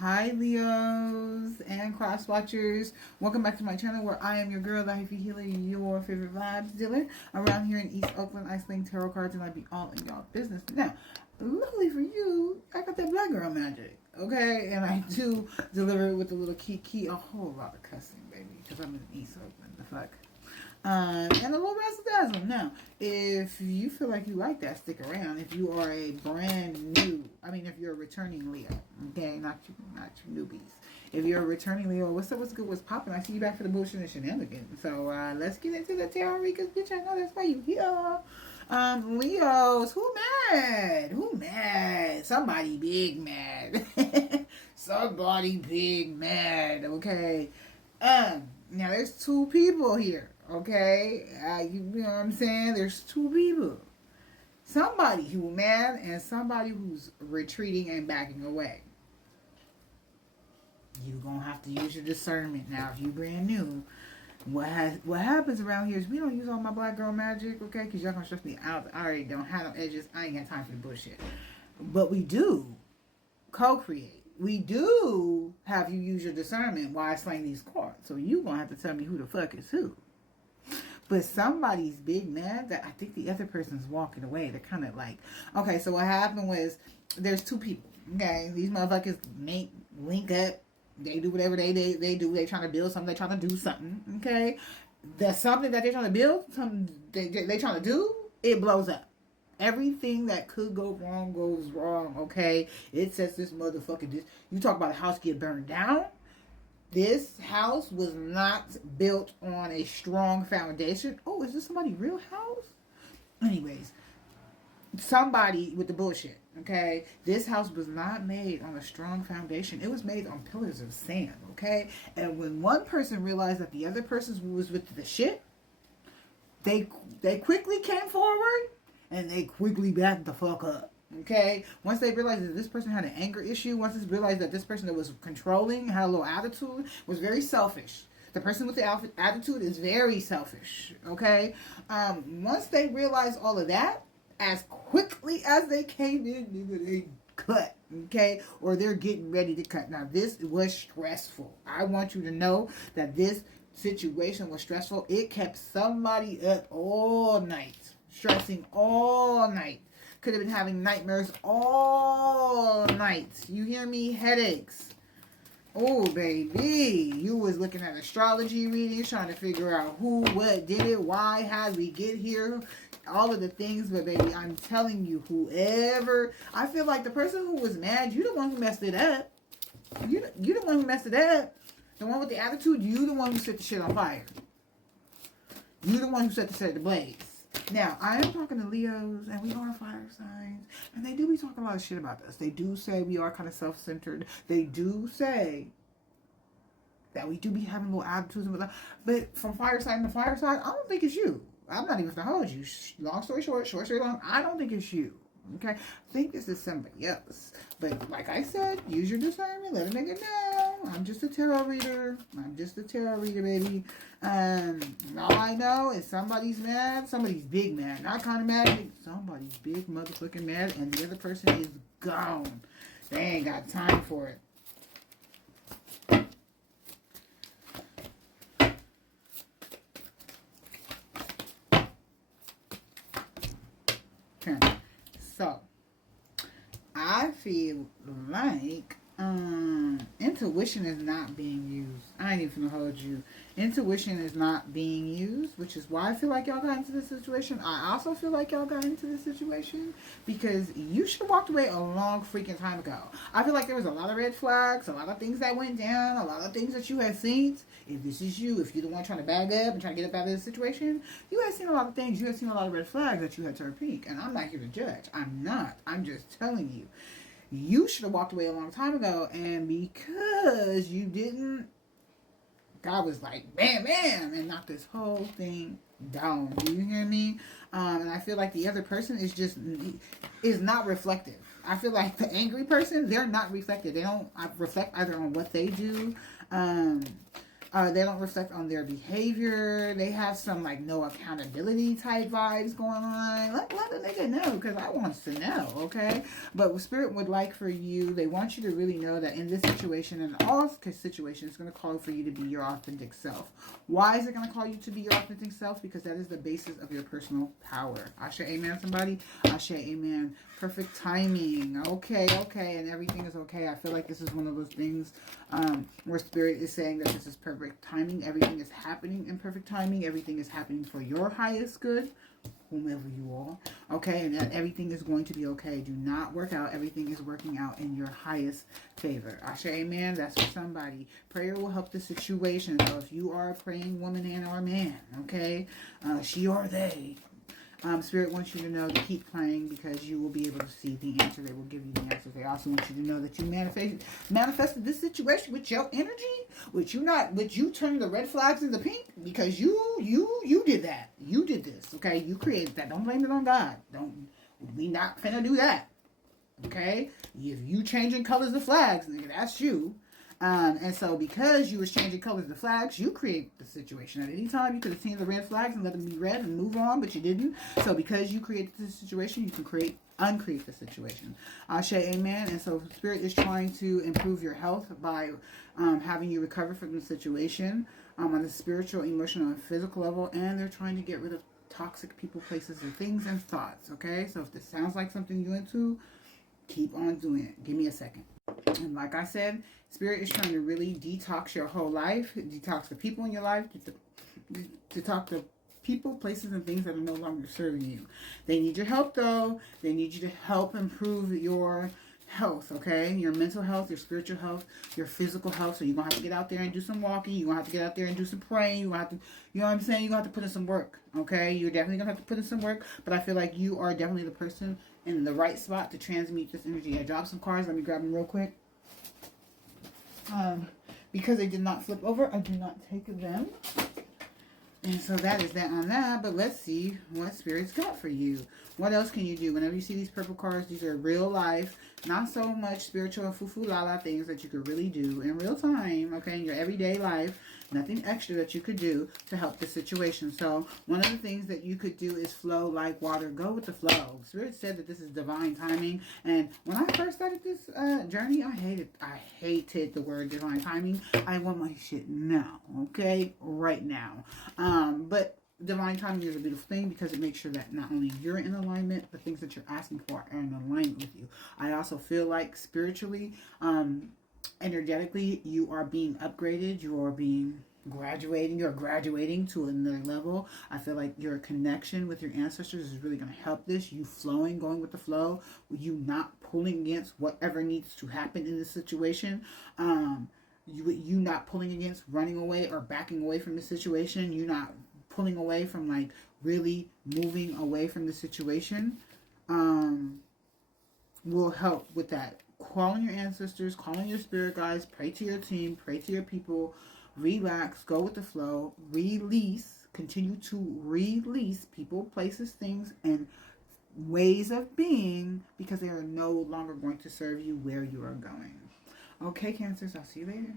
Hi Leos and cross watchers. Welcome back to my channel where I am your girl, the Hyphy healer, your favorite vibes dealer. Around here in East Oakland, I sling tarot cards and I be all in y'all business. Now, luckily for you, I got that black girl magic, okay? And I do deliver it with a little key, a whole lot of cussing, baby, because I'm in East Oakland, the fuck. And a little razzle-dazzle. Now, if you feel like you like that, stick around. If you are a brand new, if you're a returning Leo, okay, not you newbies. If you're a returning Leo, what's up, what's good, what's popping? I see you back for the bullshit and shenanigans. So, let's get into the tarot readings, bitch. I know that's why you here. Leos, who mad? Who mad? Somebody big mad. Somebody big mad, okay? Now, there's two people here. Okay, you know what I'm saying? There's two people. Somebody who's mad and somebody who's retreating and backing away. You're going to have to use your discernment. Now, if you're brand new, what happens around here is we don't use all my black girl magic, okay? Because y'all going to stress me out. I already don't have no edges. I ain't got time for the bullshit. But we do co-create. We do have you use your discernment while I slang these cards. So you're going to have to tell me who the fuck is who. But somebody's big mad that I think the other person's walking away. They're kind of like, okay, so what happened was there's two people, okay? These motherfuckers link up. They do whatever they do. They trying to build something. They trying to do something, okay? The something that they're trying to build, something they trying to do, it blows up. Everything that could go wrong goes wrong, okay? It says this motherfucker, you talk about a house get burned down. This house was not built on a strong foundation. Oh, is this somebody's real house? Anyways, somebody with the bullshit, okay? This house was not made on a strong foundation. It was made on pillars of sand, okay? And when one person realized that the other person was with the shit, they quickly came forward and they quickly backed the fuck up. Okay, once they realized that this person had an anger issue, once they realized that this person that was controlling, had a little attitude, was very selfish. The person with the attitude is very selfish. Okay, once they realized all of that, as quickly as they came in, they cut. Okay, or they're getting ready to cut. Now, this was stressful. I want you to know that this situation was stressful. It kept somebody up all night, stressing all night. Could have been having nightmares all night. You hear me? Headaches. Oh, baby. You was looking at astrology readings, trying to figure out who, what, did it, why, how did we get here, all of the things. But, baby, I'm telling you, whoever, I feel like the person who was mad, you the one who messed it up. You the one who messed it up. The one with the attitude, you the one who set the shit on fire. You the one who set the blaze. Now, I am talking to Leos, and we are fire signs, and they do be talking a lot of shit about us. They do say we are kind of self-centered. They do say that we do be having little attitudes, but from fire sign to fire sign, I don't think it's you. I'm not even going to hold you. Long story short, short story long, I don't think it's you. Okay? I think this is somebody else. But like I said, use your discernment. Let a nigga know. I'm just a tarot reader. I'm just a tarot reader, baby. All I know is somebody's mad. Somebody's big mad. Not kind of mad. Somebody's big motherfucking mad. And the other person is gone. They ain't got time for it. Okay. So, I feel like intuition is not being used. I ain't even gonna hold you. Intuition is not being used, which is why I feel like y'all got into this situation. I also feel like y'all got into this situation because you should have walked away a long freaking time ago. I feel like there was a lot of red flags, a lot of things that went down, a lot of things that you had seen. If this is you, if you're the one trying to bag up and trying to get up out of this situation, you had seen a lot of things. You had seen a lot of red flags that you had to repeat. And I'm not here to judge. I'm not. I'm just telling you. You should have walked away a long time ago, and because you didn't, God was like, bam, bam, and knocked this whole thing down. Do you hear me? And I feel like the other person is not reflective. I feel like the angry person, they're not reflective. They don't reflect either on what they do, They don't reflect on their behavior. They have some like no accountability type vibes going on. Let the nigga know, because I wants to know, okay? But what Spirit would like for you, they want you to really know that in this situation and all situations, it's going to call for you to be your authentic self. Why is it going to call you to be your authentic self? Because that is the basis of your personal power. Ashe, amen, somebody. Ashe, amen. Perfect timing. Okay, and everything is okay. I feel like this is one of those things where Spirit is saying that this is perfect timing. Everything is happening in perfect timing. Everything is happening for your highest good, whomever you are. Okay, and that everything is going to be okay. Do not work out. Everything is working out in your highest favor. Ashe, amen. That's for somebody. Prayer will help the situation. So if you are a praying woman and or man, okay, she or they, Spirit wants you to know to keep praying, because you will be able to see the answer. They will give you the answer. They also want you to know that you manifested this situation with your energy, which you turned the red flags into pink, because you did that. You did this, okay? You created that. Don't blame it on God. We not finna do that, okay? If you changing colors of flags, nigga, that's you. And so because you was changing colors of the flags, you create the situation. At any time, you could have seen the red flags and let them be red and move on, but you didn't. So because you created the situation, you can uncreate the situation. Ashe, amen. And so Spirit is trying to improve your health by having you recover from the situation on the spiritual, emotional, and physical level. And they're trying to get rid of toxic people, places, and things and thoughts. Okay? So if this sounds like something you're into, keep on doing it. Give me a second. And like I said, Spirit is trying to really detox your whole life, detox the people in your life, detox the people, places, and things that are no longer serving you. They need your help, though. They need you to help improve your health, okay? Your mental health, your spiritual health, your physical health. So you're going to have to get out there and do some walking. You're going to have to get out there and do some praying. You're going to have to, you know what I'm saying? You're going to have to put in some work, okay? You're definitely going to have to put in some work. But I feel like you are definitely the person in the right spot to transmute this energy. I dropped some cards. Let me grab them real quick. Because they did not flip over, I do not take them. And so that is that on that. But let's see what Spirit's got for you. What else can you do? Whenever you see these purple cards, these are real life, not so much spiritual and foo-foo-la-la things that you could really do in real time, okay, in your everyday life. Nothing extra that you could do to help the situation. So one of the things that you could do is flow like water. Go with the flow. Spirit said that this is divine timing. And when I first started this journey, I hated the word divine timing. I want my shit now, okay, right now. But divine timing is a beautiful thing because it makes sure that not only you're in alignment, the things that you're asking for are in alignment with you. I also feel like spiritually, energetically, you are being upgraded. You are being graduating. You're graduating to another level. I feel like your connection with your ancestors is really going to help this. You flowing, going with the flow. You not pulling against whatever needs to happen in this situation. You not pulling against running away or backing away from the situation. You not pulling away from like really moving away from the situation will help with that. Calling your ancestors, calling your spirit guides, pray to your team, pray to your people, relax, go with the flow, release, continue to release people, places, things, and ways of being because they are no longer going to serve you where you are going. Okay, Cancers, I'll see you later.